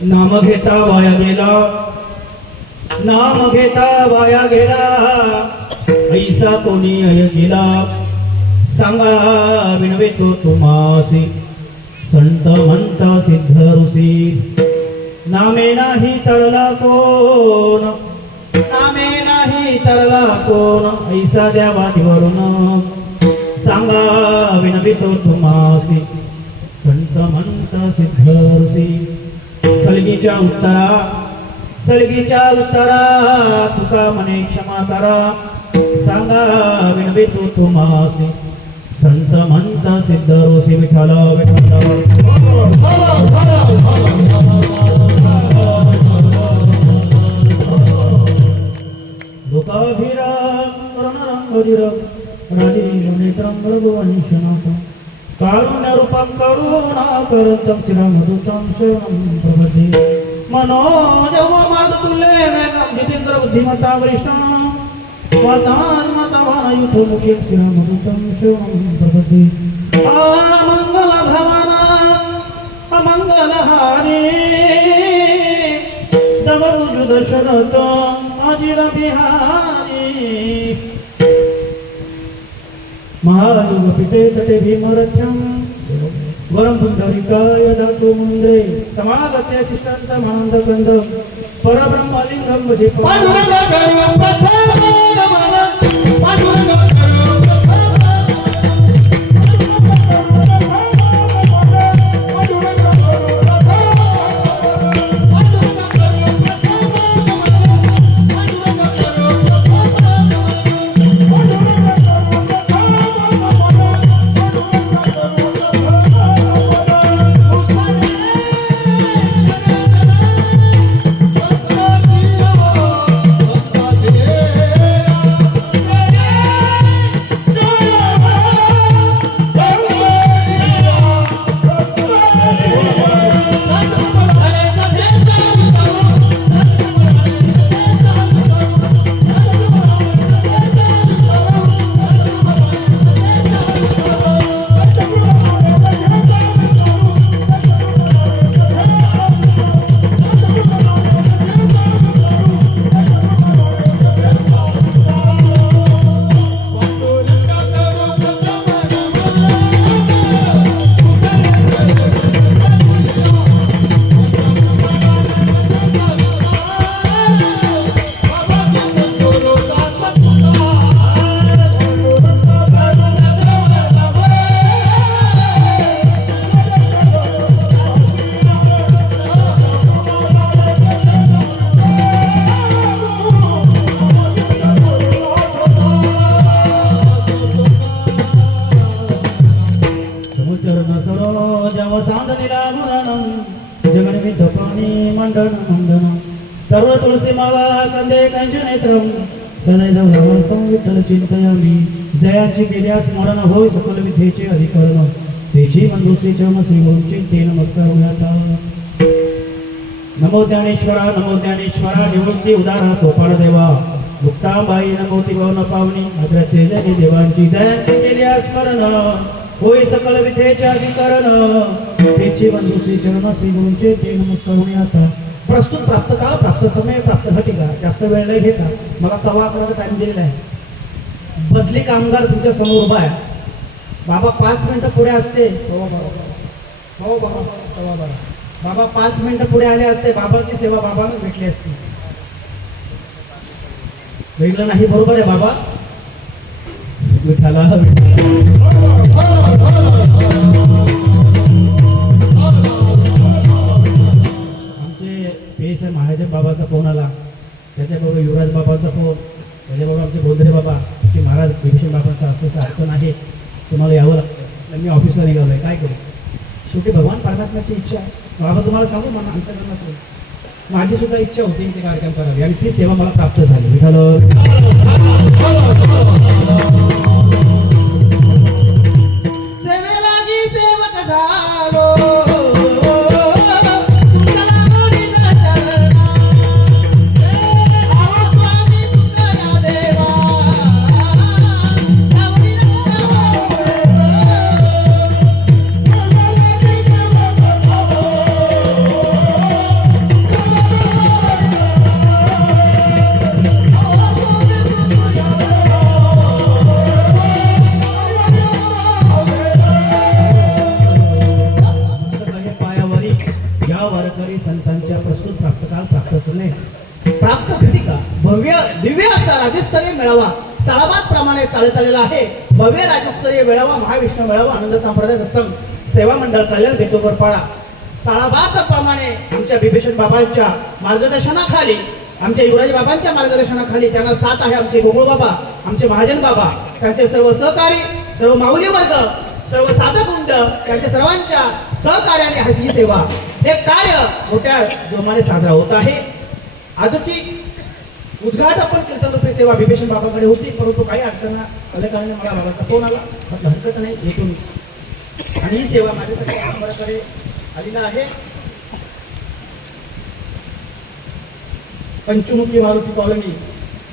नाम घेता वाया गेला, नाम घेता वाया गेला, ऐसा कोणी गेला सांगा विनवे तो तुम्हासी, संत मंत सिद्ध ऋषी नामे नाही तरला कोण, नामे नाही तरला कोण, ऐसा द्यावा निवरून सांगा विनवितो तुम्हासी संत मंत सिद्ध ऋषी. सलगीच्या उत्तरा तुका म्हणे क्षमा करा, सांगा विनवितो तुम्हासी संत मंत सिद्ध ऋषी. विठ्ठल विठ्ठल लोकाभिरा रणरंगधीर राजीवनेत्रं प्रभुवंशनाथं कारुण्यरूपं करुणाकरं श्रीरामदूतं शरणं प्रपद्ये. मनोजवमार्गतुल्ये वेगं जितेन्द्र बुद्धिमतां वरिष्ठं वातान्मतवायुधमुखीं श्रीरामदूतं शरणं प्रपद्ये. अमङ्गलभवना अमङ्गलहारी तव दशरथ अजिर बिहारी. महायुगपिते तटे भीमरथ्यं वरं पुंडरीकाय दातु मुंद्रे समागत्य तिष्ठन्त महानन्दकन्द परब्रह्मलिङ्गं भजे. सर्व तुळसी माला कंदे कंचनेत्रम सनैदवसं विठ्ठल चिंतयामि. जयाची केल्या स्मरण होय सकल विद्येचे अधिकरण, तेची मंदुश्री चरण श्री गुरुची ते नमस्कार होयाता. नमो ज्ञानेश्वरा निवृत्ती उदारा सोपान देवा मुक्ताबाई नमोती भवन पावनी अद्रते जगी देवांची. जयाची केल्या स्मरण होय सकल विद्येचे अधिकरण, तेची मंदुश्री चरण श्री गुरुची ते नमस्कार होयाता. प्रस्तुत प्राप्त काळ, प्राप्त समय, प्राप्त घटिका. जास्त वेळ नाही घेता, मला 11:15 टाइम दिलेला आहे. बदली कामगार तुमच्या समोर उभा आहे. बाबा 5 मिनिटं पुढे असते, 11:15 बाबा 5 मिनिटं पुढे आले असते, बाबाची सेवा बाबांना भेटली असती. वेगळं नाही, बरोबर आहे बाबा. विठ्ठला सर महाराज बाबाचा फोन आला, त्याच्याबरोबर युवराज बाबाचा फोन, त्याच्याबरोबर आमचे बोधरे बाबा की महाराज विभीषण बाबांचं असं अडचण आहे, तुम्हाला यावं लागतं. मी ऑफिसला निघालो आहे, काय करू. शेवटी भगवान परमात्म्याची इच्छा आहे. बाबा तुम्हाला सांगू, मला अंतर्गत माझी सुद्धा इच्छा होती ते कार्यक्रम करावी आणि ती सेवा मला प्राप्त झाली. सेवेलागी सेवक झालो, वारकरी संतांच्या प्रस्तुत प्राप्तकाल प्राप्त असणे प्राप्त घटिका भव्य दिव्य असा राज्यस्तरीय मेळावा साळाबाद प्रमाणे चालत आलेला आहे. भव्य राज्यस्तरीय मेळावा महाविष्णू मेळावा आनंद संप्रदाय सत्संग सेवा मंडळ कल्याण बेतोगरपाडा साळाबाद प्रमाणे आमच्या बिभीषण बाबांच्या मार्गदर्शनाखाली आमच्या युवराज बाबांच्या मार्गदर्शनाखाली त्यांना साथ आहे आमचे गोकुळ बाबा आमचे महाजन बाबा त्यांचे सर्व सहकारी सर्व माऊली वर्ग सर्व साधक वृंद त्यांच्या सर्वांच्या सहकार्याने ही सेवा हे कार्य मोठ्या जोमाने साजरा होत आहे. आजची उद्घाटन कीर्तन रूपी सेवा बिभीषण बाबाकडे होती परंतु काही अडचणी आल्याकारणे मला बाबाचा फोन आला म्हटलं हरकत नाही येतो मी आणि ही सेवा माझ्यासाठी आम्हाकडे आलेला आहे. पंचमुखी मारुती कॉलनी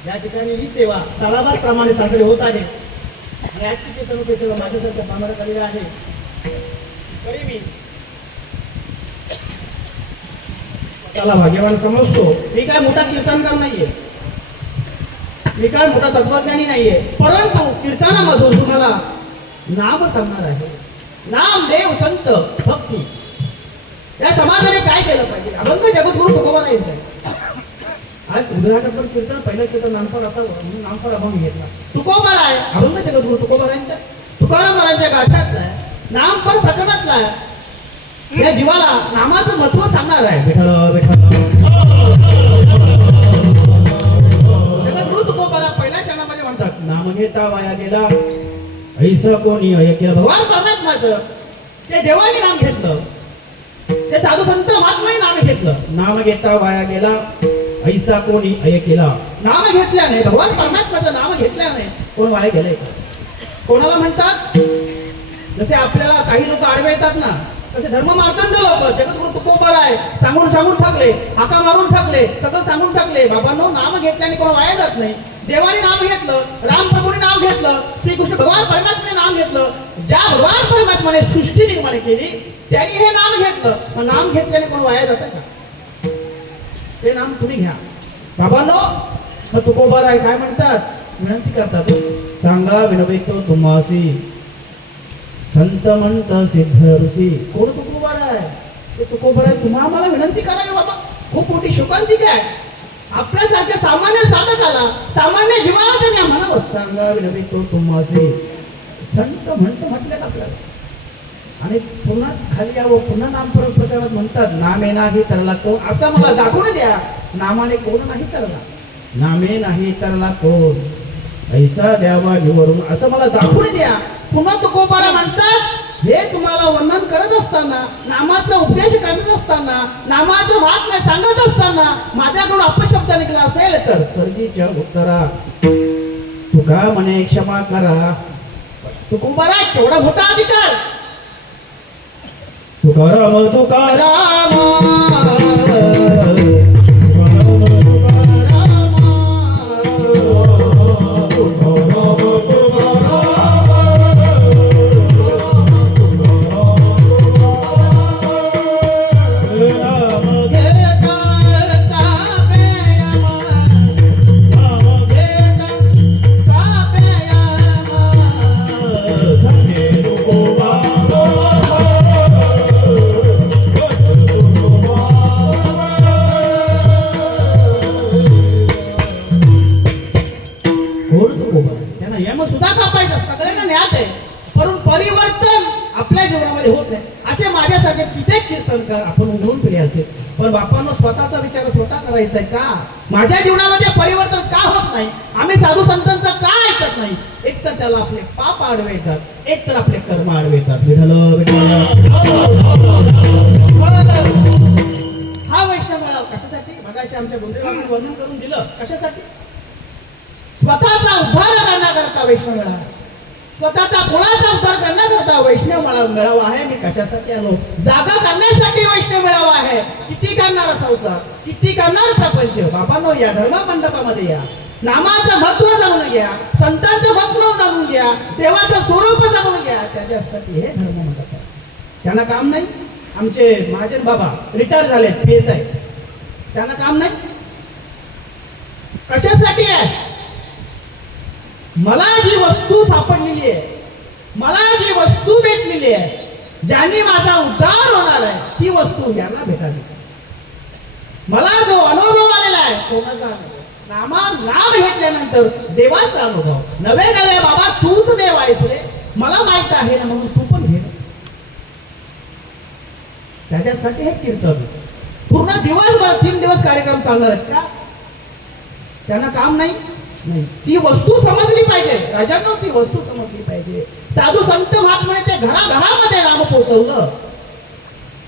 या ठिकाणी ही सेवा साळाबाद प्रमाणे साजरी होत आहे आणि आजची कीर्तन रूपी सेवा माझ्यासाठी आम्हाकडे आलेली आहे. तरी मी त्याला भाग्यवान समजतो. मी काय मोठा कीर्तनकार नाहीये मी काय मोठा तत्वज्ञानी नाहीये परंतु कीर्तनामधून तुम्हाला नाम सांगणार आहे. नाम देव संत भक्ती या समाजाने काय केलं पाहिजे अभंग जगद्गुरु तुकोबा यांचं आज उद्घाटन कीर्तन पहिलं कीर्तन नामफळ असावं म्हणून नामफळ अभंग घेतला. तुकोबा आहे अभंग जगद्गुरु तुकोबा यांच्या तुकाराम महाराजांच्या गाठातला आहे नामफळ प्रकरणातला आहे. या जीवाला नामाचं महत्व सांगणार आहे. विठ्ठल विठ्ठल जगद्गुरु तुकोबाला पहिल्या चरणामध्ये म्हणतात नाम घेता वाया गेला ऐसा कोणी ऐकलं. भगवान परमात्माचं ते देवाने नाम घेतलं ते साधू संत महात्माने नाम घेतलं. नाम घेता वाया गेला ऐसा कोणी ऐकेला. नाम घेतल्याने भगवान परमात्माचं नाम घेतल्याने कोण वाया गेलंय का? कोणाला म्हणतात जसे आपल्याला काही लोक आडवे येतात ना तसे धर्म मार्तंड लोक जगद्गुरु तुकोबा आहे सांगून सांगून थकले हाका मारून थकले सगळं सांगून थकले. बाबांनो नाम घेतल्याने कोण वाया जात नाही. देवाने नाम घेतलं राम प्रभूने नाम घेतलं श्रीकृष्ण भगवान परमात्माने नाम घेतलं. ज्या भगवान परमात्माने सृष्टी निर्माण केली त्यांनी हे नाम घेतलं. मग नाम घेतल्याने कोण वाया जात का? ते नाम तुम्ही घ्या. बाबांनो तुकोबा आहे काय म्हणतात विनंती करतात सांगा विनवितो तुम्हासी संत म्हणत सिद्ध ऋषी. कोण तुकोबा आहे ते तुकोबा आहे. तुम्हा आम्हाला विनंती करावी बाबा खूप मोठी शोकांतिका आहे. आपल्यासारख्या सामान्य साधकाला सामान्य जीवाला त्यांनी आम्हाला सांगा विनवितो तुम्हासी संत म्हणतो म्हटलं आपल्याला आणि पुन्हा खाली यावं पुन्हा नाम प्रकरणात म्हणतात नामे नाही तरला कोण असं मला दाखवून द्या. नामाने कोण नाही तरला नामे नाही तरला कोण ऐसा द्यावा निवरून असं मला दाखवून द्या. पुन्हा तुकोबाला म्हणतात हे तुम्हाला वर्णन करत असताना नामाचा उपदेश करत असताना नामाचं महात्म्य सांगत असताना माझ्याकडून अपशब्द निघाला असेल तर सर्गीच्या उत्तरा तुका म्हणे क्षमा करा. तुकोबाला केवढा मोठा अधिकार. तुकाराम तुकाराम आपण उघडून पिढी असते पण बापांना स्वतःचा विचार स्वतः करायचा आहे का? माझ्या जीवनामध्ये परिवर्तन का होत नाही? आम्ही साधू संतांचा का ऐकत नाही? एक तर त्याला आपले पाप आडवे येतात एक तर आपले कर्म आडवे येतात. हा वैष्णव मेळावा कशासाठी मगाशी आमच्या गुंडेबाबांनी वर्णन करून दिलं कशासाठी? स्वतःचा उद्धार करण्याकरता वैष्णव मेळावा स्वतःचा कुणाचा उद्धार करण्याकरता वैष्णव मेळावा आहे. मी कशासाठी आलो? जागा करण्यासाठी वैष्णव मेळावा आहे. किती करणार संसार किती करणार प्रपंच. बाबांनो या धर्म मंडपामध्ये या नामाचं महत्व जाणून घ्या संतांचं महत्व जाणून घ्या देवाचं स्वरूप जाणून घ्या. त्याच्यासाठी हे धर्म मंडप आहे. त्यांना काम नाही. आमचे महाजन बाबा रिटायर झाले PSI त्यांना काम नाही. कशासाठी आहे? मला जी वस्तू सापडलेली आहे मला जी वस्तू भेटलेली आहे ज्याने माझा उद्धार होणार आहे ती वस्तू यांना भेटावी. मला जो अनुभव आलेला आहे कोणाचा अनुभव नाम घेतल्यानंतर देवाचा अनुभव नवे नवे बाबा तूच देव आहेस रे मला माहित आहे ना म्हणून तू पण घे त्याच्यासाठी हे कीर्तन पूर्ण दिवसभर 3 दिवस कार्यक्रम चालणार आहेत का त्यांना काम नाही नाही ती वस्तू समजली पाहिजे राजांनो ती वस्तू समजली पाहिजे साधू संत महात्म्याने ते घराघरामध्ये नाम पोहोचवलं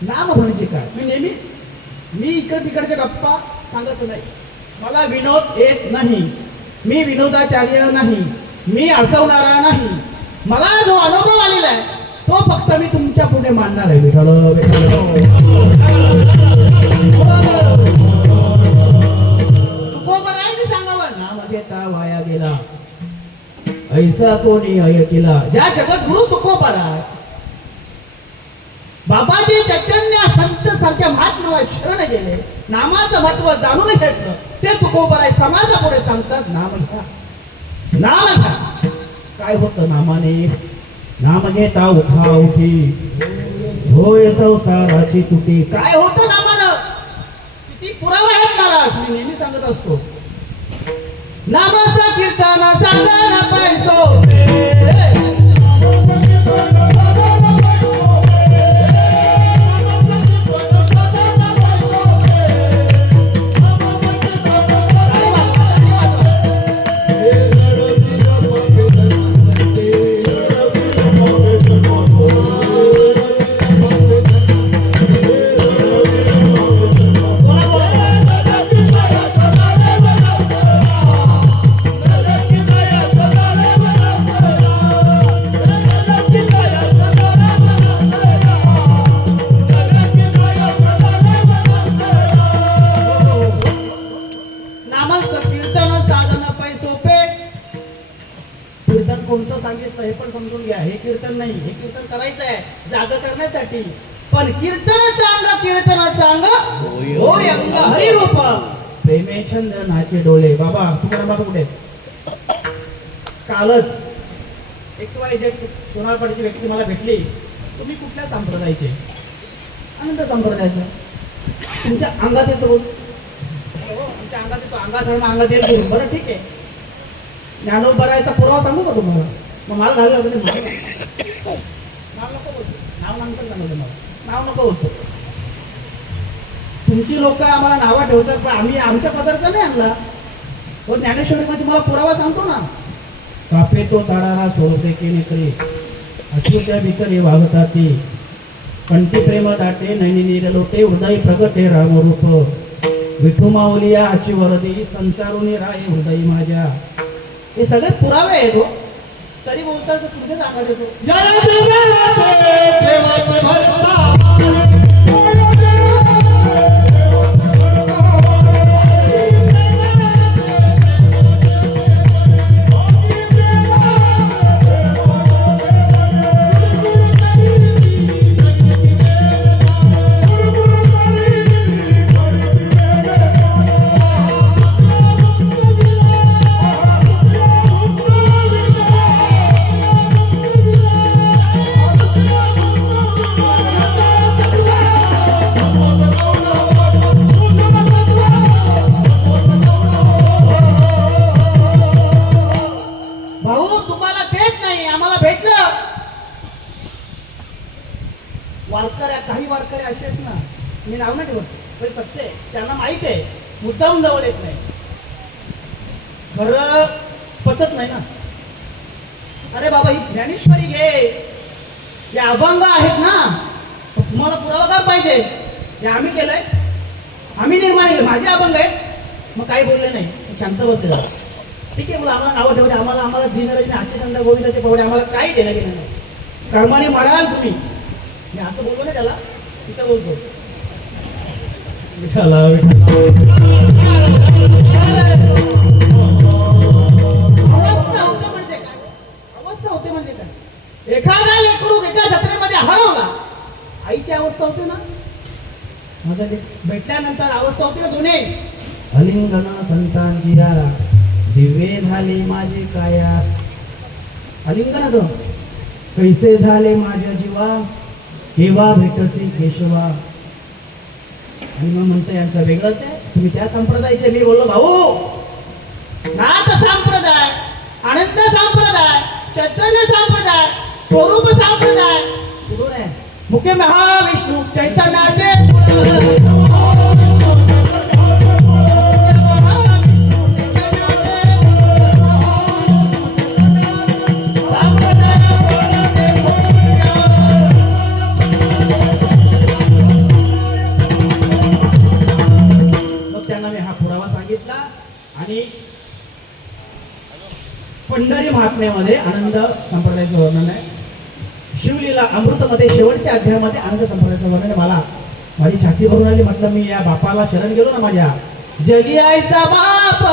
नाम म्हणजे काय मी इकडे तिकडचे गप्पा सांगत नाही मला विनोद येत नाही मी विनोदाचार्य नाही मी हसवणारा नाही मला जो अनुभव आलेला आहे तो फक्त मी तुमच्या पुढे मांडणार आहे सांगावं नाम घेता वाया गेला ऐसा कोणी ऐकिला ज्या जगद्गुरु तुकोबरा बाबाजी चैतन्य संत सारख्या महात्माला शरण गेले नामाचं महत्व जाणून घेतलं ते तुकोबराय समाजापुढे सांगतात नाम घ्या काय होतं नामाने नाम घेता उठा उठी होय संसाराची तुटी काय होतं नामानं किती पुरावा आहेत महाराज मी नेहमी सांगत असतो नामाचं कीर्तन सांगा पैसो कोणतं सांगितलं हे पण समजून घ्या हे कीर्तन नाही हे कीर्तन करायचं आहे जाग करण्यासाठी पण कीर्तनाचा अंग होय अंग हरिरूप प्रेमे छंद नाचे डोळे बाबा तुम्हाला मला कुठे कालच XYZ सोनारपाडीची व्यक्ती मला भेटली तुम्ही कुठल्या संप्रदायाचे आनंद संप्रदायाचा तुमच्या अंगात येतो आमच्या अंगात येतो अंगात येईल बरं ठीक आहे ज्ञानोबरायचा पुरावा सांगू का तुम्हाला मग मला झालं होतं नाव नको बोलतो नाव नंतर सांगतो मला नाव नको बोलतो तुमची लोक आम्हाला नावं ठेवतात पण आम्ही आमच्या पदार्थ नाही आणला व ज्ञानेश्वरीमध्ये तुम्हाला पुरावा सांगतो ना कापे तो ताडारा सोडते की नेकरे अश्रू त्या भीतरे वागतात ती कंठी प्रेम दाटे नैनी नीर लोटे हृदय प्रगटे रामरूप विठू माऊलिया आची वरदी संचारुनी राय हृदय माझ्या हे सगळे पुरावे आहेत हो तरी बोलतात तर तुझे सांगत येतो काही वारकरी असे आहेत ना मी नाव नाही ठेवत सत्य आहे त्यांना माहित आहे मुद्दाम जवळ येत नाही खरं पचत नाही ना अरे बाबा ही ज्ञानेश्वरी घे या अभंग आहेत ना तुम्हाला पुरावा पाहिजे हे आम्ही केलंय आम्ही निर्माण केलं माझे अभंग आहेत मग काही बोलले नाही शांत बसले ठीक आहे मला आम्हाला नावं ठेवले आम्हाला दिनरजने आशीचंदा गोविंदाचे पवडे आम्हाला काही देणं घेणं नाही कर्माने माराल तुम्ही मी असं बोलतो ना त्याला तिथं बोलतो विठाला अवस्था होते म्हणजे काय एखादा लेकरू एका जत्रेमध्ये हरवला आईची अवस्था होते ना माझा भेटल्यानंतर अवस्था होती ना दोन्ही अलिंगन संतांची दिव्य झाले माझे काया अलिंगन ग कैसे झाले माझ्या जीवा केव्हा भेटसी केशवा आणि मग म्हणतो यांचा वेगळाच आहे तुम्ही त्या संप्रदायाचे. मी बोललो भाऊ, नाथ संप्रदाय, आनंद संप्रदाय, चैतन्य संप्रदाय, स्वरूप संप्रदाय कुठून आहे? मुख्य महाविष्णू चैतन्याचे आणि पंढरी महात्म्यामध्ये आनंद संप्रदायाचं वर्णन आहे. शिवलीला अमृतमध्ये शेवटच्या अध्यायामध्ये आनंद संप्रदायाचं वर्णन आहे. मला माझी छाती भरून आली. म्हटलं मी या बापाला शरण गेलो ना, माझ्या जगी आईचा बाप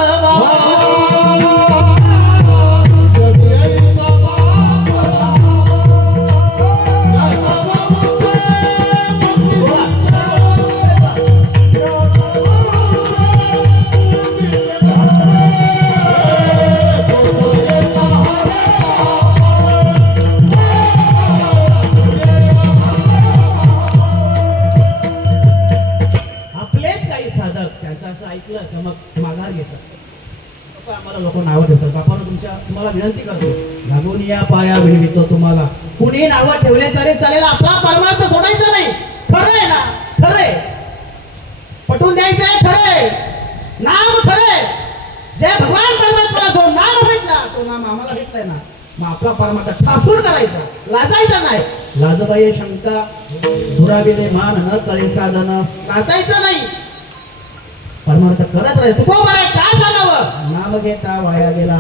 माघार घेतात. आम्हाला लोक नावं ठेवतात. बापानं तुम्हाला विनंती करतो, लागून या पाया विनवितो तुम्हाला. कुणी नावं ठेवले तरी चालेल, आपला परमार्थ सोडायचा नाही. खरंय ना, खरंय, पटवून द्यायचंय, खरंय, नाम खरंय. जे भगवान परमात्मा जो नाम भेटला तो नाम आम्हाला भेटलाय ना, मग आपला परमार्थ ठासून करायचा, लाजायचा नाही. लाजबाई शंका दुराविले मान न कळे साधन, लाजायचं नाही, परमार्थ करत राहील. तुकोबा काय सांगावं? नाम घेता वाया गेला,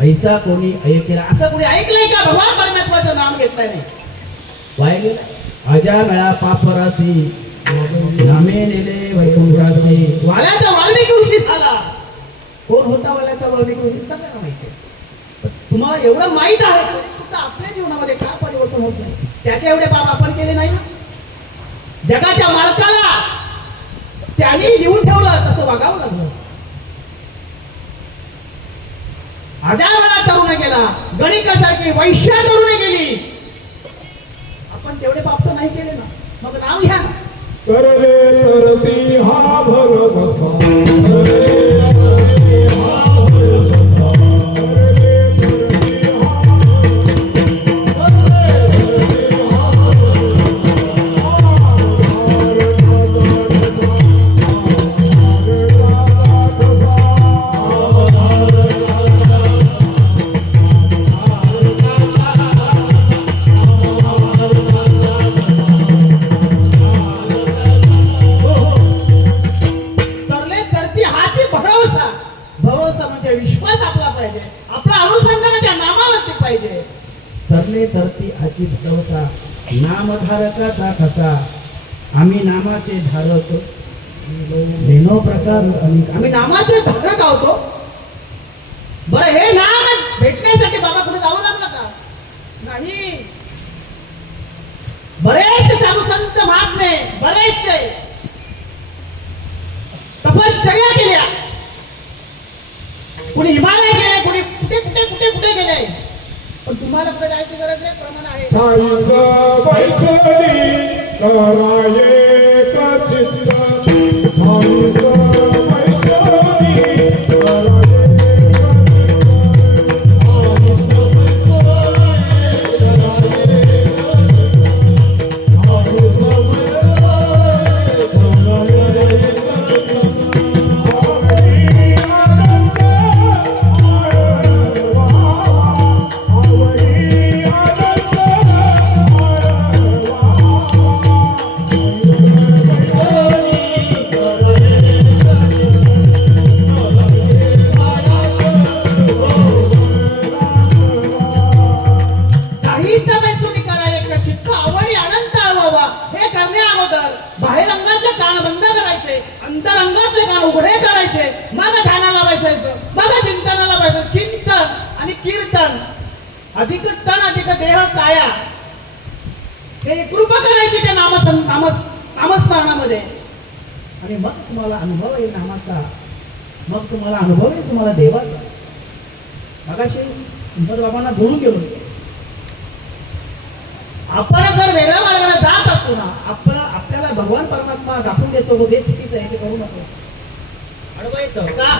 ऐसा कोणी ऐकेला. असं कोणी ऐकलंय का? भगवान परमात्माचं नाम घेतलंय नाही, वाया गेला. अजा मेळा पापरासी, नामे नेले वैकुंठासी. वाल्याचा वाल्मिकी ऋषी झाला. कोण होता वाल्याचा वाल्मिकी ऋषी? सगळ्यांना माहिती आहे. तुम्हाला एवढं माहित आहे तरी सुद्धा आपल्या जीवनामध्ये का परिवर्तन होत नाही? त्याचे एवढे पाप आपण केले नाही ना. जगाच्या मालकाला त्यांनी लिहून ठेवलं तसं वागावं लागलं. अजावेळा तरुण गेला, गणिकासारखी वैश्य तरुण गेली. आपण तेवढे पाप तर नाही केले ना, मग नाव घ्या ना. करले करती हा भरवसा, धरती आची भरवसा, नामधारकाचा ठसा. आम्ही नामाचे धारक, लेनो प्रकार अनेक. आम्ही नामाचे धारक आहोतो. बरं, हे नाम भेटण्यासाठी बाबा कुठे जावं लागलं का? नाही. बरेच साधू संत महात्मे, बरेचसे तपश्चर्या केल्या. कुणी हिमालय गेले, कुणी कुठे कुठे कुठे कुठे गेले. पण तुम्हाला कुठे जायची गरज नाही, प्रमाण आहे. अधिक तन अधिक देह काया, हे कृपा करायची त्या नामस्मरणामध्ये. आणि मग तुम्हाला अनुभव येईल नामाचा, मग तुम्हाला अनुभव येईल तुम्हाला देवाचा. मगाशी संपत बाबांना बोलून गेलो, आपण जर वेगळ्या मार्गाने जात असतो ना, आपल्याला भगवान परमात्मा दाखवून देतो हे चुकीचं आहे, ते करू नको. आडवं येतं का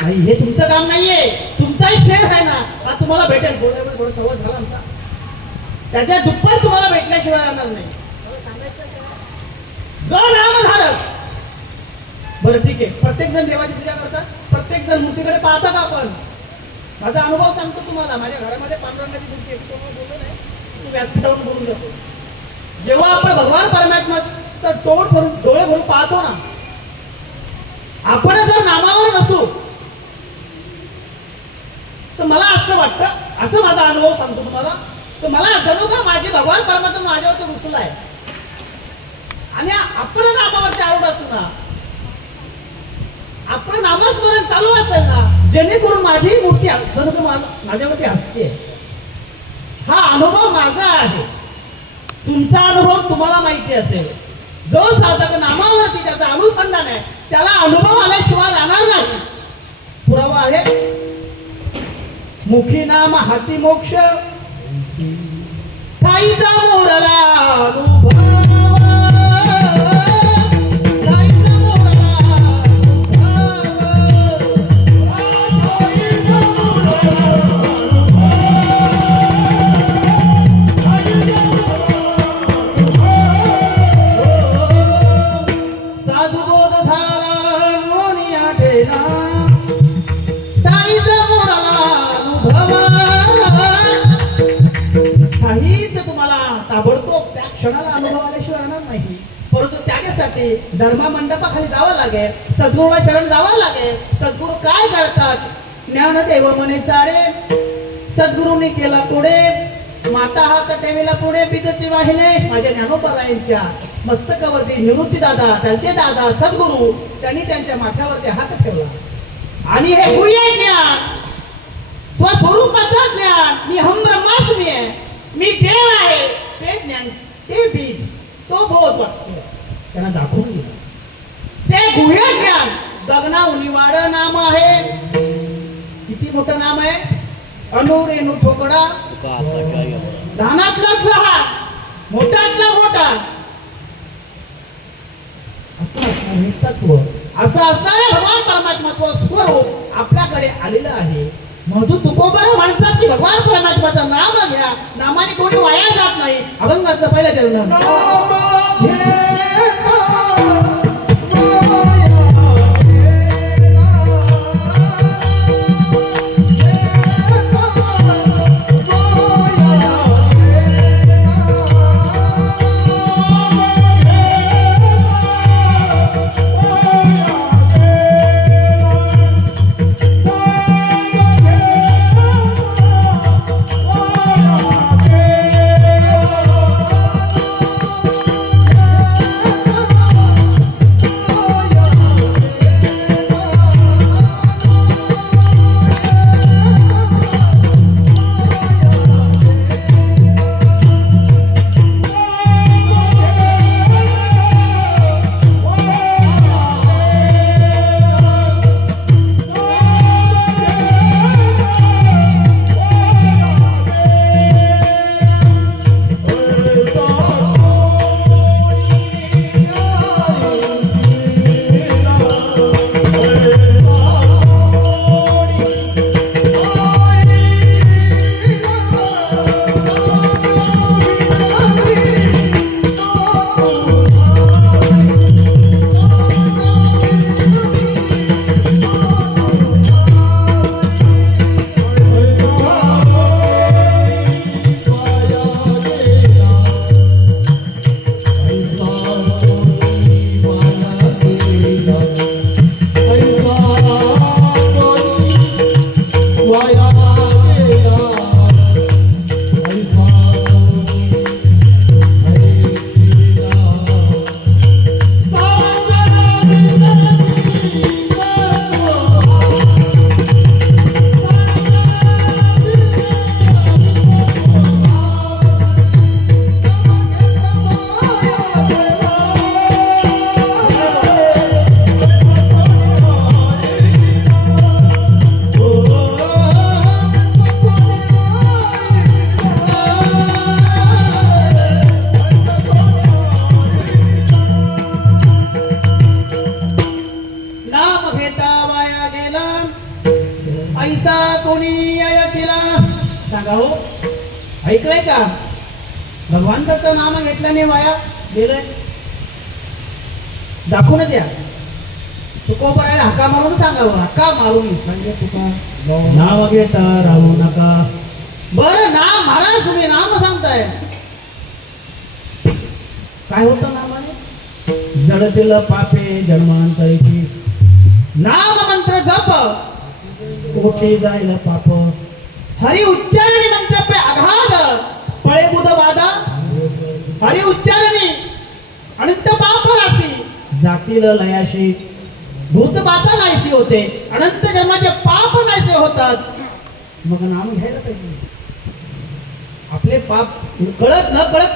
नाही? हे तुमचं काम नाहीये, तुमचा शेर आहे ना, हा तुम्हाला भेटेल. थोडा सवय झाला आमचा, त्याच्या दुप्पट तुम्हाला भेटल्याशिवाय राहणार नाही. मला सांगायचं काय? जो नामधारक. बरं ठीक आहे, प्रत्येक जण देवाची पूजा करतात, प्रत्येक जण मूर्तीकडे पाहतात. आपण माझा अनुभव सांगतो तुम्हाला. माझ्या घरामध्ये पांडुरंगाची मूर्ती आहे, तो बोललो नाही, तू व्यासपीठावरून बोलून जातो. जेव्हा आपण भगवान परमात्मा तोंड भरून डोळे भरून पाहतो ना, आपण जर नामावर नसू तर मला असं वाटतं, असं माझा अनुभव सांगतो तुम्हाला, तर मला जणू का माझी भगवान परमात्मा माझ्यावरती रुसला आहे. आणि आपण नामावरती आवड असू ना, आपलं नामस्मरण चालू असेल ना, जेणेकरून माझी मूर्ती जणू का माझ्यावरती हसते. हा अनुभव माझा आहे. तुमचा अनुभव तुम्हाला माहिती असेल. जो साधक नामावरती त्याचा अनुसंधान आहे, त्याला अनुभव आल्याशिवाय राहणार नाही. पुरावा आहे, मुखी नाम हाती मोक्ष, ठाईचा मोरला अनुभव, ठाईचा मोरला साधू बोध झाला नोनी आठेना, ठाईचा मोरला अनुभव. काहीच तुम्हाला ताबडतोब त्या क्षणाला अनुभव आल्याशिवाय राहणार नाही. परंतु त्याच्यासाठी धर्म मंडपाखाली जावं लागेल, सद्गुरूला शरण जावं लागेल. सद्गुरू काय करतात? ज्ञानदेव म्हणे चाडे, सद्गुरूंनी केला पुढे, माता हात ठेविला पुढे बीजची वाहिने. माझ्या ज्ञानोबरायांच्या मस्तकावरती निवृत्ती दादा, त्यांचे दादा सद्गुरू, त्यांनी त्यांच्या माथ्यावरती हात ठेवला. आणि हे गुह्य ज्ञान, स्वस्वरूपाचं ज्ञान, मी हम ब्रह्मास्मी आहे, मी देव आहे, ते ज्ञान, ते बीज, तो बोध वाक्य त्यांना दाखवून दिला. ते गुह्य ज्ञान गगना उनिवाड नाम आहे. किती मोठं नाम आहे? अनुरेणू ठोकडा, लहानातला लहान, मोठातला मोठा, असं असणार हे तत्व, असं असणारे भगवान परमात्माचं स्वरूप आपल्याकडे आलेलं आहे. मधु तुकोबर म्हणतात की भगवान परमात्माचं नाम घ्या, नामाने कोणी वाया जात नाही. अभंगाचं पहिलं चरण, ऐकलंय का? भगवंताचं नाम घेतल्याने वाया गेलंय. दाखवून द्या. तुकोबरायला हाका मारून सांगावं. हाका मारून सांगे तुका नाव घेता राहू नका. बरं नाम महाराज तुम्ही नाम सांगताय. काय होतं नामाने? जडतील पापे जन्मांतरीची. नाम मंत्र जप कोटी जाईल पाप. हरि उच्चारणी मंत्र पे आघात पळे बुध वादा. हरि उच्चारणी अनंत पाप राशी जातील लयाशी. भूत बाता नाहीसी होते. अनंत जन्माचे पाप नाहीसे होतात. मग नाम घ्यायला पाहिजे. आपले पाप कळत न कळत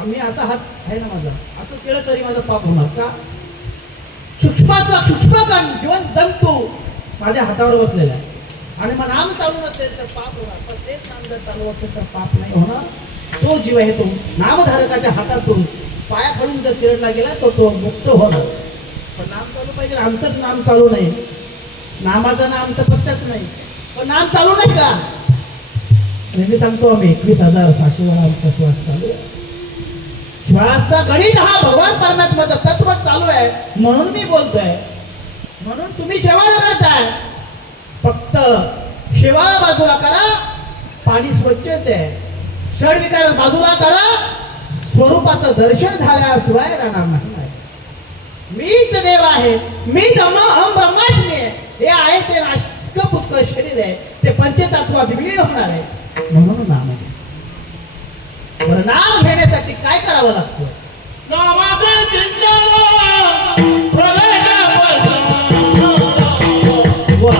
आम्ही असा हात आहे ना माझा, असं केलं तरी माझं पाप होणार का? सूक्ष्मातला सूक्ष्म कण जीवन जंतू माझ्या हातावर बसलेला आहे. आणि मग नाम चालू नसेल तर पाप होणार. पण तेच नाम जर चालू असेल तर पाप नाही होणार. तो जीव आहे तो नामधारकाच्या हातातून पायाखालून जर चिरडला गेला तर तो मुक्त होणार. पण नाम चालू पाहिजे. आमचंच नाम चालू नाही. नामाचं ना आमचं पत्त्याच नाही. पण नाम चालू नाही का? नेहमी सांगतो आम्ही 21,600 वेळा आमचा श्वास चालू आहे. श्वासचा गणित हा भगवान परमात्म्याचं तत्व चालू आहे म्हणून मी बोलतोय. म्हणून तुम्ही सेवा न करताय. फक्त सेवा बाजूला करा. पाणी स्वच्छच आहे. षडविकार बाजूला करा. स्वरूपाचं दर्शन झाल्याशिवाय राहणार नाही. मीच देव आहे. मीच अहम ब्रह्मास्मी आहे. हे आहे ते नाशक पुष्क शरीर आहे. ते पंचतत्व विलीन होणार आहे. म्हणून नाम आहे. बरं नाम घेण्यासाठी काय करावं लागतं? नामाचे चिंतन प्रगट वा.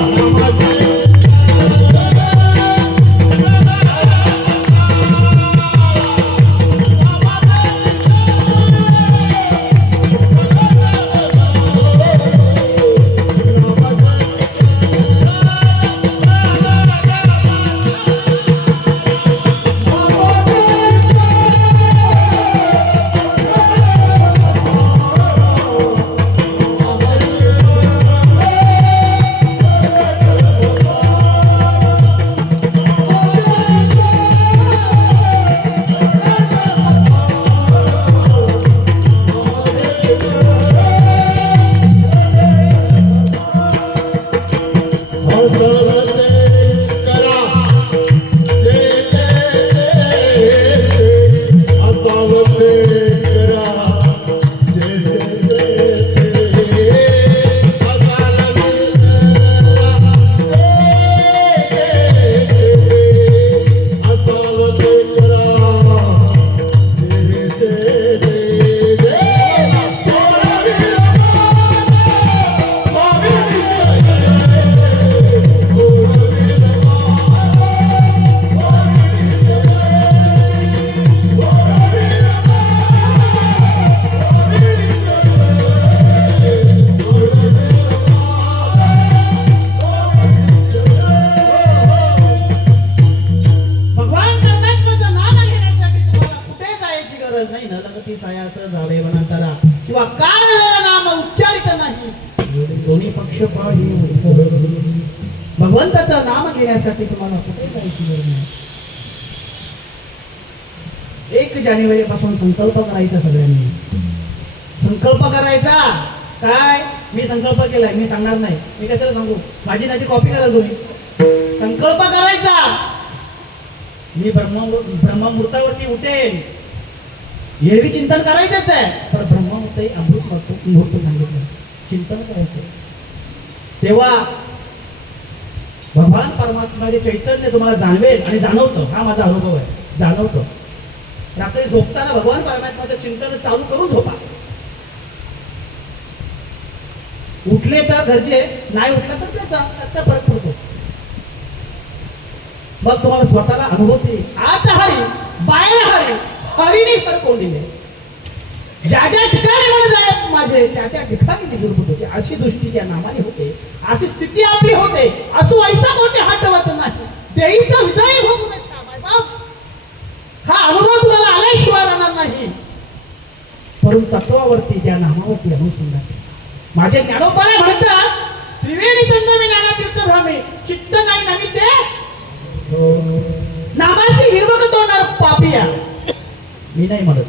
किंवा काय नाम उच्चारित नाही. दोन्ही पक्ष पाळी. भगवंताचं नाम घेण्यासाठी तुम्हाला कुठे जायची गरज नाही. 1 जानेवारी पासून संकल्प करायचा. सगळ्यांनी संकल्प करायचा. काय मी संकल्प केलाय मी सांगणार नाही. मी कशाला सांगू? माझी नाची कॉपी करा तुम्ही. संकल्प करायचा. मी ब्रह्ममुहूर्तावरती उठेन. एरवी चिंतन करायचंच आहे. पण ब्रह्ममुहूर्तही अमृत मुहूर्त सांगितलं. चिंतन करायचं. तेव्हा भगवान परमात्म्याचे चैतन्य तुम्हाला जाणवेल आणि जाणवतं. हा माझा अनुभव आहे. जाणवतं. रात्री झोपताना भगवान परमात्म्याचं चिंतन चालू करून झोपा. उठले तर घरचे, नाही उठलं तर त्याचा फरक पडतो. मग तुम्हाला स्वतःला अनुभव येईल. आत हरी बाहेर हरी. हरीने फरक होऊन दिले. ज्या ज्या ठिकाणी मला जाय माझे त्या त्या ठिकाणी निजूरभूत होते. अशी दृष्टी त्या नामाने होते. अशी स्थिती आपली होते. असो ऐसा कोठे हटवत नाही. देईचा हृदय होऊ नये बाप. हा अनुभव तुम्हाला आल्याशिवाय राहणार नाही. परंतु तत्वावरती त्या नामावरती अनुसंधान. माझे ज्ञानोबाने म्हणतात त्रिवेणी संगमी नाना तीर्थ भ्रमे चित्त नाही नमी ते नामाची हिरवक तोडणार पापिया. मी नाही म्हणत.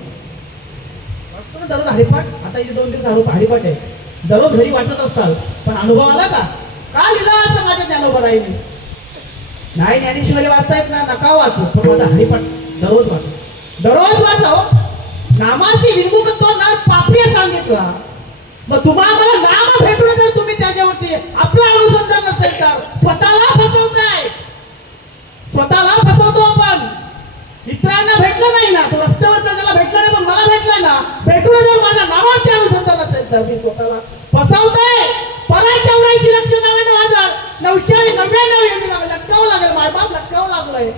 असतो ना दररोज हरिपाठ. आता इथे 2 दिवस हरिपाठ आहे. दररोज घरी वाचत असतात. पण अनुभव आला का लिहिला असं माझ्या ज्ञानोबराईने. नाही ज्ञानेश्वरी वाचता येत ना, नका वाचू. पण माझा हरिपाठ दररोज वाचव. नामाची हिरवक तोडणार पापिया सांगितलं. मग तुम्हाला मला नाम भेटून जर तुम्ही त्याच्यावरती आपलं अनुसंधान नसेल तर स्वतःला फसवतो आपण. इतरांना भेटलं नाही ना, तो रस्त्यावरचा ज्याला भेटला नाही पण मला भेटला ना, भेटून जर माझ्या नावावरती अनुसंधान असेल तर मी स्वतःला फसवतोय. परत 84 लक्ष नावाने माझा 999 एमबी लटकावं लागेल. मायबाप लटकावं लागलंय.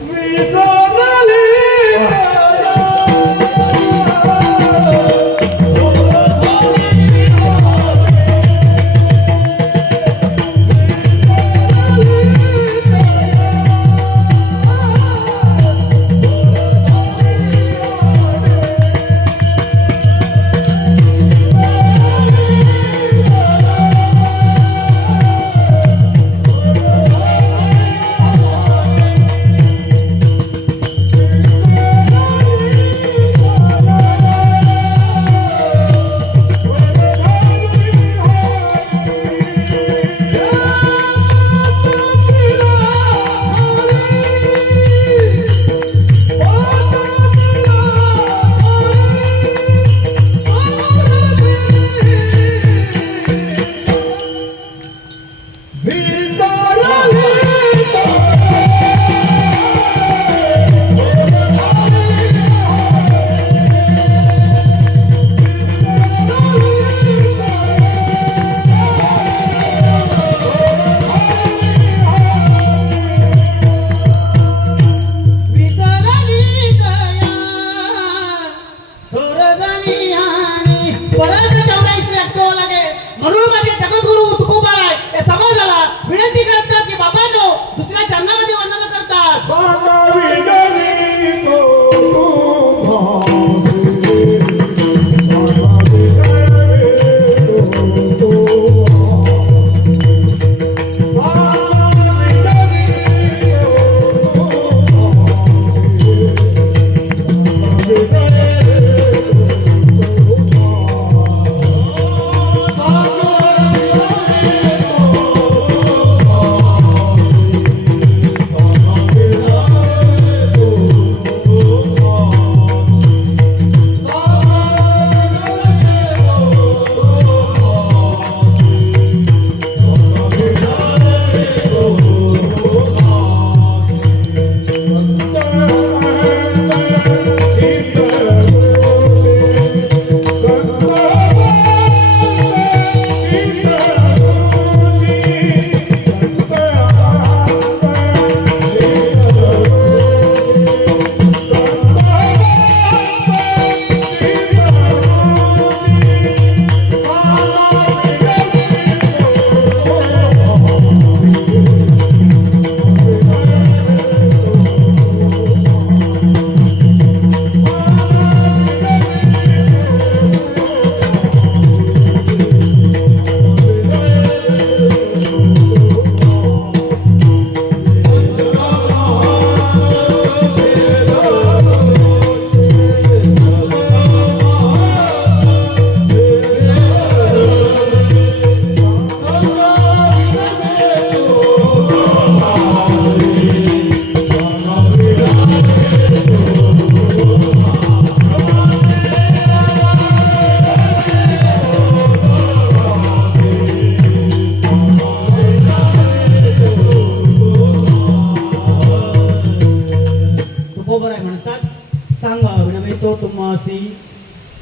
तुम्हासी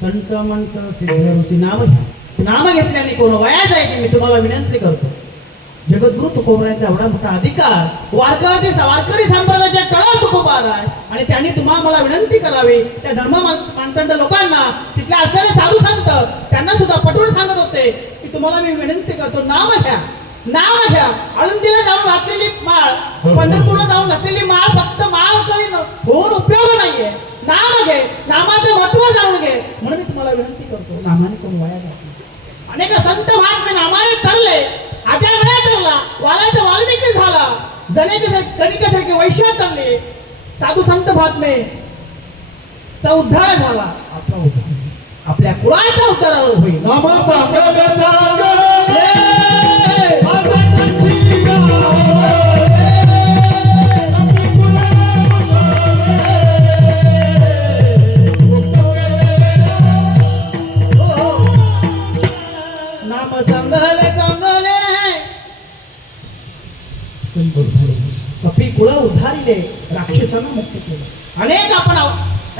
संत मंत सिद्ध नाम घेतल्याने कोण वया जायचे. मी तुम्हाला विनंती करतो, जगद्गुरु तुकोबरायांचा एवढा मोठा अधिकार वारकरी संप्रदायाच्या कळा तुकोबार आहे आणि त्यांनी तुम्हाला मला विनंती करावी. त्या धर्म मानदंड लोकांना तिथले असणारे साधू संत त्यांना सुद्धा पटवून सांगत होते की तुम्हाला मी विनंती करतो, नाम घ्या. आळंदीला जाऊन घातलेली माळ, पंढरपूरला जाऊन घातलेली माळ फक्त माळ तरी होऊन उपयोग नाहीये. नाम घे, नामाचं महत्व जाणून घे. म्हणून मी तुम्हाला विनंती करतो, नामाने कोण वाया जात नाही. अनेक संत महात्मे नामाने तरले, आजा वेळा तरला, वालाचा वाल्मिकी झाला, जनेकासारखे वैश्य तरले. साधू संत महात्मे चा उद्धार झाला, आपला उद्धार, आपल्या कुळाचा उद्धार होईल. नामाचा गगनाचा ए! नाम चांगले चांगले कपी कुळ उद्धारिले, राक्षसांना मुक्त केलं. अनेक आपण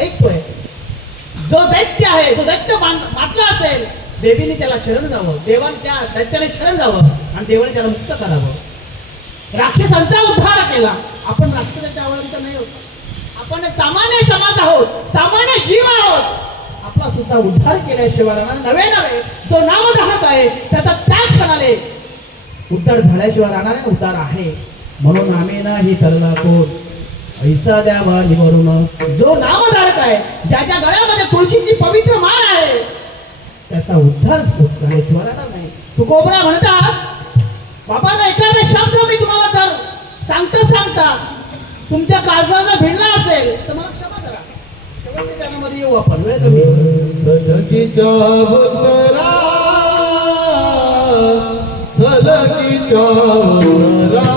ऐकतोय, जो दैत्य आहे, जो दैत्य मातला असेल, देवीने त्याला शरण जावं, देवाने त्या दैत्याने शरण जावं आणि देवाने त्याला मुक्त करावं. राक्षसांचा उद्धार केला. आपण राक्षसाच्या आवडीचं नाही होत, आपण सामान्य समाज आहोत, सामान्य जीव आहोत. आपला सुद्धा उद्धार केल्याशिवाय राहणार नवे नवे जो नामधारक आहे त्याचा त्या क्षणाले उद्धार झाल्याशिवाय राहणार नाही, उद्धार आहे. म्हणून आम्ही नाही तरला कोण ऐसा द्यावा निवरून. जो नामधारक आहे, ज्याच्या गळ्यामध्ये तुळशीची पवित्र माळ आहे, त्याचा उद्धार झाल्याशिवाय राहणार नाही. तू कोबरा म्हणतात, बाबांना एखादा शब्द मी तुम्हाला जर सांगता तुमच्या काळजाला भिडला असेल तर मला क्षमा करा. शेवटच्या जन्मामध्ये येऊ आपण, वेळ कमी. सलगीच्या उतरा सलगीच्या उतरा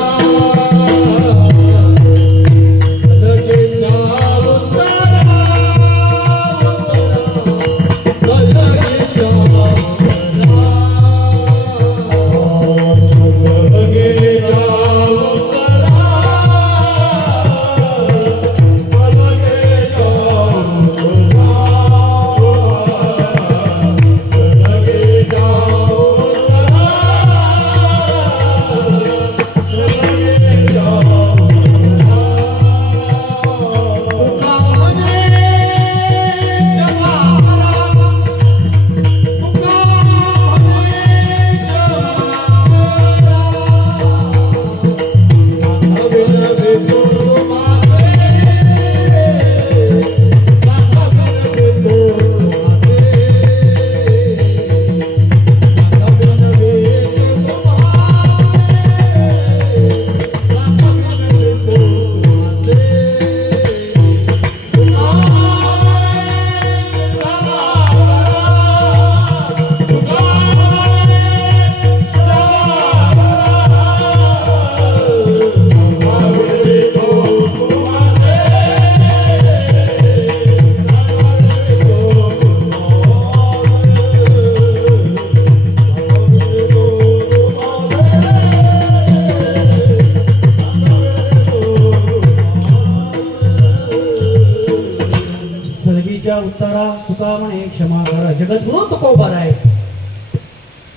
उत्तरा तुका म्हणे क्षमा करा. जगद्गुरु तुकोबार आहे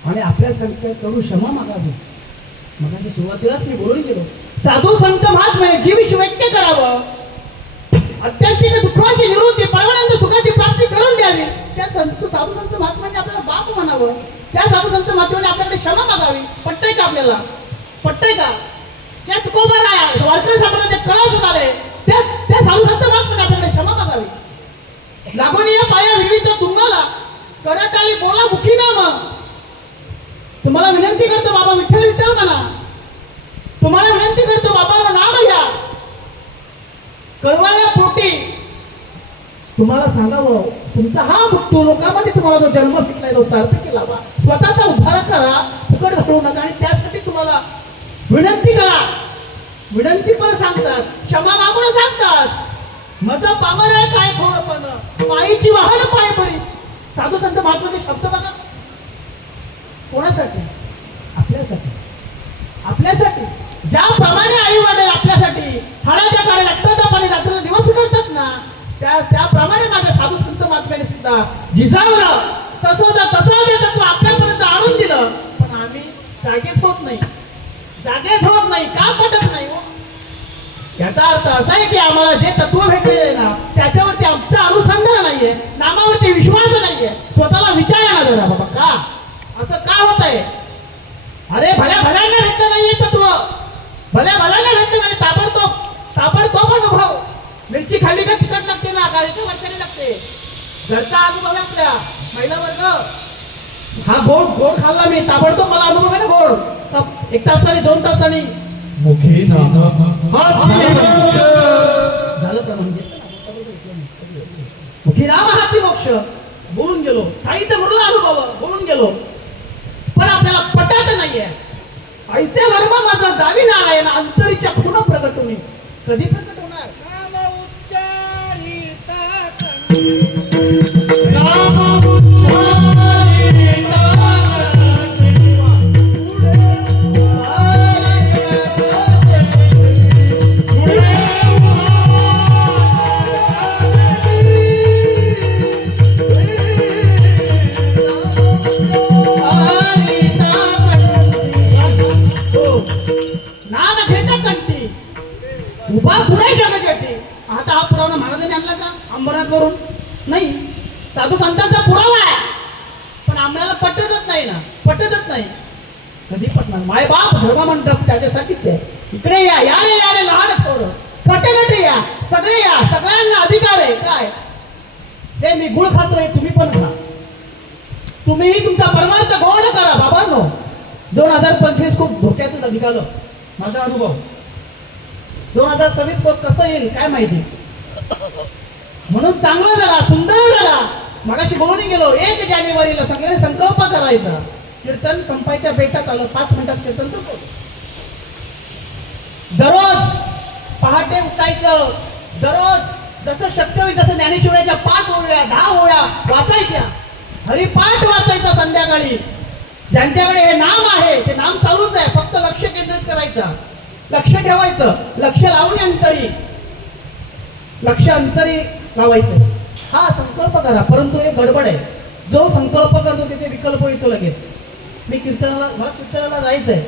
आणि आपल्यासारख्याकडून क्षमा मागावी. मगाच्या सुरुवातीलाच मी बोलून गेलो, साधू संत महात्म्याने जीव शिवैक्य करावं, अत्यंतिक दुःखाची निवृत्ती, परमानंद सुखाची प्राप्ती करून द्यावी. त्या साधू संत महात्म्याने आपल्याला बाप म्हणावं, त्या साधू संत महात्म्याने आपल्याकडे क्षमा मागावी. पटतंय का आपल्याला? पटतंय का? त्या तुकोबार आहे, वारकरी संप्रदायाचे कळस झाले, त्या साधू संत महात्म्याने आपल्याकडे क्षमा मागावी. लागून या पाया विविध तुम्हाला कराटाळी बोला मुखी ना. मग तुम्हाला विनंती करतो बाबा, विठ्ठल विठ्ठल म्हणा. तुम्हाला विनंती करतो बाबांना नाम घ्या. कळवाया पोटी तुम्हाला सांगावं, तुमचा हा मृत्यू लोकांमध्ये तुम्हाला जो जन्म भेटलाय तो सार्थक केला. स्वतःचा उद्धार करा, फुकट घालू नका. आणि त्यासाठी तुम्हाला विनंती करा. विनंती पण सांगतात, क्षमा मागून सांगतात. माझं पामर आहे काय थोडंपण, पायीची वाहन पाय बरी. साधू संत महात्म्याचे शब्द बघा. कोणासाठी? आपल्यासाठी. आपल्यासाठी ज्याप्रमाणे आई वडील आपल्यासाठी हाडाच्या काळी रक्ताचा पाणी रात्रीचा दिवस करतात ना, त्याप्रमाणे माझ्या साधू संत महात्म्याने सुद्धा जिजावलं. तसं तू आपल्यापर्यंत आणून दिलं. पण आम्ही जागेच होत नाही. का पटत नाही? याचा अर्थ असा आहे की आम्हाला जे तत्व भेटलेले आहे ना, त्याच्यावरती आमचं अनुसंधान नाहीये, नामावरती विश्वास नाहीये. स्वतःला विचारा जरा बाबा, का असं का होत आहे? अरे भल्या भल्यांना भेटत नाहीये तत्व, भल्या भल्यांना भेटत नाही. ताबडतोब अनुभव. मिरची खाली का तिखट लागते ना, का एका वर्षाने लागते. घरचा अनुभव आहे आपल्या महिला वर्ग. हा गोड खाल्ला मी, ताबडतोब मला अनुभव आहे ना गोड. 1 तासाने 2 तासाने मुखी नाम झालं मुखी राम हाती मोक्ष बोलून गेलो, साईचा मुरला अनुभव बोलून गेलो, पण आपल्याला पटत नाहीये. ऐसे वर्म माझा दावी नारायण अंतरीच्या पूर्ण प्रगट होणे कधी प्रगट होणार? नाम घेता कंठी उभा पुराय जगासाठी. आता हा पुरावा महाराजांनी आणला का अंबरनाथ वरून? नाही, साधू संतांचा पुरावा आहे, पण आम्हाला पटतच नाही ना, पटतच नाही. कधी पटणार? माय बाप धर्ममंडप त्याच्यासाठीच आहे. इकडे या या रे या रे लहान थोडं कटे या, सगळे या, सगळ्यांना अधिकार आहे. काय हे मी गुळ खातोय, तुम्ही पण खा, तुम्हीही तुमचा परमार्थ गोड करा बाबांनो. 2025 खूप धोक्याचं निघालं माझा अनुभव. 2026 कसं येईल काय माहिती, म्हणून चांगलं जरा सुंदर जरा. मगाशी बोलून गेलो 1 जानेवारीला सगळ्यांनी संकल्प करायचा. कीर्तन संपायच्या बेटात आलं, 5 मिनिटात कीर्तन संपवलं. दररोज पहाटे उठायचं, दररोज जसं शक्य होईल तसं ज्ञानेश्वराच्या 5 ओव्या 10 ओव्या वाचायच्या, हरिपाठ वाचायचा संध्याकाळी. ज्यांच्याकडे हे नाम आहे ते नाम चालूच आहे, फक्त लक्ष केंद्रित करायचं, लक्ष ठेवायचं, लक्ष लावणे अंतरी, लक्ष अंतरी लावायचं. हा संकल्प करा, परंतु हे गडबड आहे. जो संकल्प करतो तिथे विकल्प येतो लगेच. मी कीर्तनाला जायचंय,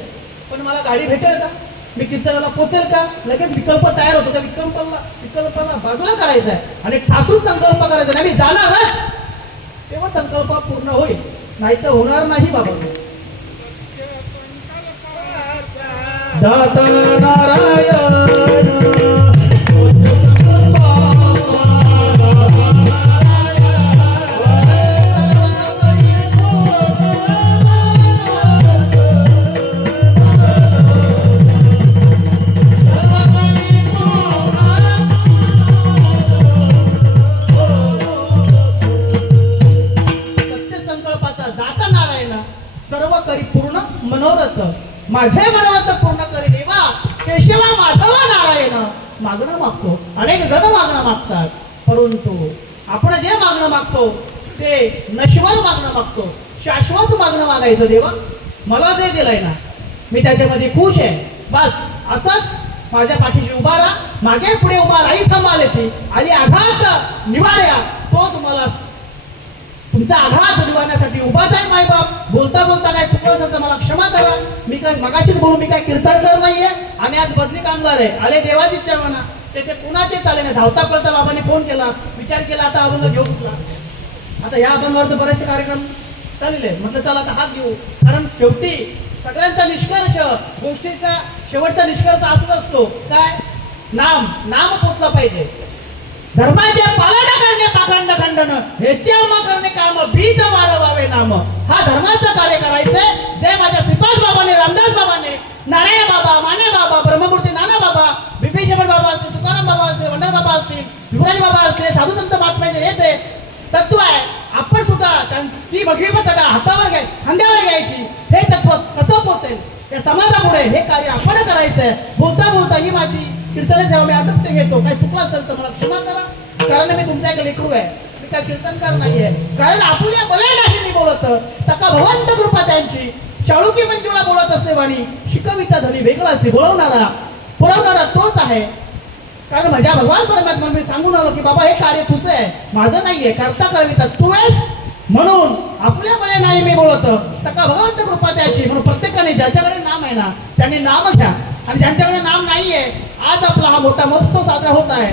पण मला गाडी भेटेल का? मी कीर्तनाला पोचेल का? लगेच विकल्प तयार होतो. त्या विकल्पाला बाजूला करायचा आहे आणि ठासून संकल्प करायचा नाही, मी जाणारच, तेव्हा संकल्प पूर्ण होईल, नाही तर होणार नाही बाबा. दाता नारायण सर्व करी पूर्ण मनोरथ, माझे मनोरथ पूर्ण करी देवा केशवा माधव नारायण. मागणं मागतो, अनेक जण मागणं मागतात, परंतु आपण जे मागणं मागतो ते नश्वर मागणं मागतो, शाश्वत मागणं मागायचं. देवा मला जे दिलंय ना मी त्याच्यामध्ये खुश आहे, बस असंच माझ्या पाठीशी उभा राहा, मागे पुढे उभा राही सांभाळ येते आणि आघात निवार्या तो तुम्हाला तुमचा आघात निवारण्यासाठी उभाच आहे. माय बाप बोलता बोलता काय चुकलं असेल तर मला क्षमा करा. मी काय मगाशीच बोलू, मी काय कीर्तनकार नाहीये आणि आज बदली कामगार आहे. आले देवाजीच्या म्हणा ते कुणाचे चाले नाही. धावता पळता बाबांनी फोन केला, विचार केला आता अभंग घेऊ कुठला. आता या अभंगावर बरेचसे कार्यक्रम चालले, म्हटलं चला आता हात घेऊ, कारण शेवटी सगळ्यांचा निष्कर्ष गोष्टीचा शेवटचा निष्कर्ष असंच असतो, काय नाम पोचलं पाहिजे. धर्माचे पालन करणे पाखंड खंडन ह्याचे करणे काम बीज वाढवावे नाम. हा धर्माचं कार्य करायचंय. जे माझ्या श्रीपाद बाबाने, रामदास बाबाने, नारायण बाबा, माने बाबा, ब्रह्ममूर्ती नाना बाबा, बिपिशमन बाबा असतील, तुकाराम बाबा असतील, वंडर बाबा असतील, युवराज बाबा असतील, साधू संत महात्म्याचे हे ते तत्व आहे. आपण सुद्धा ती भगवी पताका हातावर खांद्यावर घ्यायची. हे तत्व कसं पोचेल या समाजापुढे हे कार्य आपण करायचंय. बोलता बोलता ही माझी कीर्तन जेव्हा मी आटोपते घेतो, काय चुकलं असेल तर मला क्षमा करा, कारण मी तुमचा एक लेकरू आहे, मी काय कीर्तनकार नाहीये. कारण आपुल्या बला नाही मी बोलत, सका भगवंत कृपा त्यांची शाळुकी मंजुळा बोलत असे वाणी शिकविता धनी वेगळाची बोलवणारा पुरवणारा तोच आहे. कारण माझ्या भगवान परमात्मा मी सांगून आलो की बाबा हे कार्य तुझं आहे, माझं नाहीये, करता करविता तू आहेस, म्हणून आपल्या बला नाही मी बोलत, सका भगवंत कृपा त्याची. म्हणून प्रत्येकाने ज्याच्याकडे नाम आहे ना त्यांनी नाम घ्या, आणि ज्यांच्याकडे नाम नाहीये आज आपला हा मोठा महोत्सव साजरा होत आहे,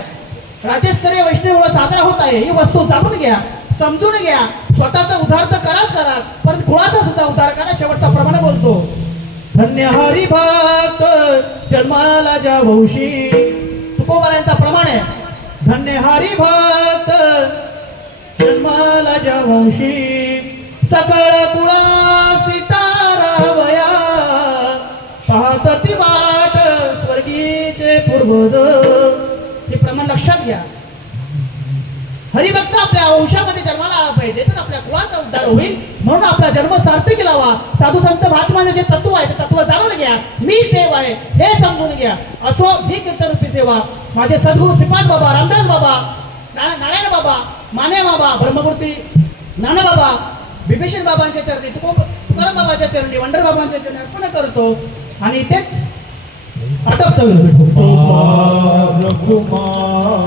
राज्यस्तरीय वैष्णव साजरा होत आहे. ही वस्तू जाणून घ्या, समजून घ्या, स्वतःचा उद्धार तर कराच करा, पण कुळाचा सुद्धा उद्धार करा. शेवटचा प्रमाणे बोलतो, धन्य हरी भक्त जन्माला ज्या वंशी. तुकोबारायांचा प्रमाण आहे, धन्य हरी भक्त जन्माला ज्या वंशी, सकळ कुळा सीतारामया, पाहत ती वाट स्वर्गीचे पूर्वज. हे प्रमाण लक्षात घ्या. हरिभक्त आपल्या वंशामध्ये जन्माला आला पाहिजे तर आपल्या कुळाचा उद्धार होईल म्हणून आपला जन्म सार्थक केलावा. साधू संत महात्माने जे तत्व आहे ते तत्व जाणून घ्या. मी देव आहे हे समजून घ्या. असो ही कीर्तनरूपी सेवा माझे सद्गुरू श्रीपाद बाबा, रामदास बाबा, नारायण बाबा, माने बाबा, ब्रह्ममूर्ती नाना बाबा, बिभीषण बाबांच्या चरणी, तुकाराम बाबाच्या चरणी, वंडर बाबांच्या चरणी अर्पण करतो आणि तेच अटकतो. रघुमाई